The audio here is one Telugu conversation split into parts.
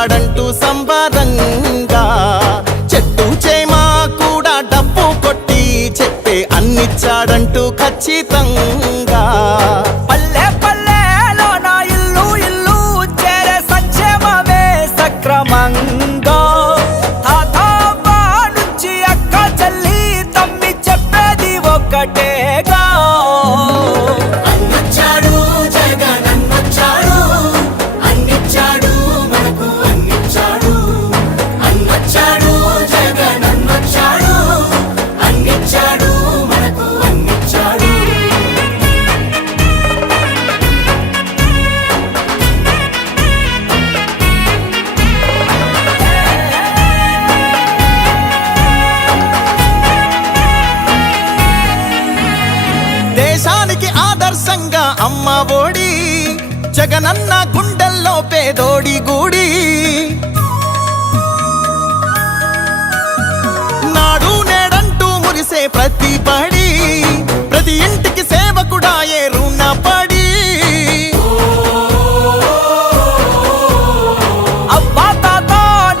అన్నొచ్చాడంటూ సంబరంగా అమ్మ ఓడి జగనన్న గుండెల్లో పేదోడి గూడి. నాడు నేడంటూ మురిసే ప్రతి పడి ప్రతి ఇంటికి సేవకుడా ఏ రుణపడి అబ్బా తాత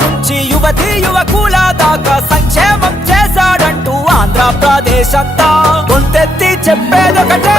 నుంచి యువతి యువకుల దాకా సంక్షేమం చేశాడంటూ ఆంధ్రప్రదేశ్ అంతా గొంతెత్తి చెప్పేదొకటే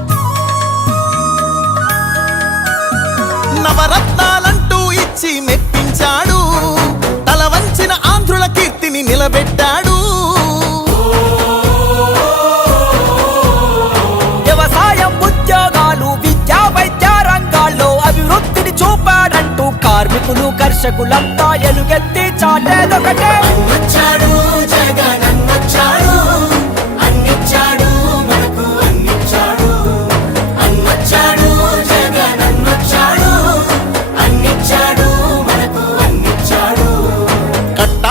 నవరత్నాలంటూ ఇచ్చి మెప్పించాడు. తల వంచిన ఆంధ్రుల కీర్తిని నిలబెట్టాడు. వ్యవసాయం ఉద్యోగాలు విద్యా వైద్య రంగాల్లో అభివృద్ధిని చూపాడంటూ కార్మికులు కర్షకులంతా ఎలుగెత్తి చాటేదొకటే. వచ్చాడు జగన్ వచ్చాడు అన్నిచ్చాడు.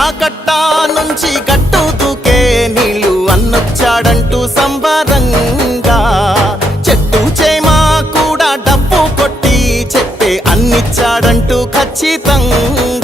కట్టా కట్టా నుంచి గట్టు దూకే నీళ్ళు అన్నొచ్చాడంటూ సంబరంగా. చెట్టు చేమా కూడా డబ్బు కొట్టి చెప్పే అన్నిచ్చాడంటూ ఖచ్చితంగా.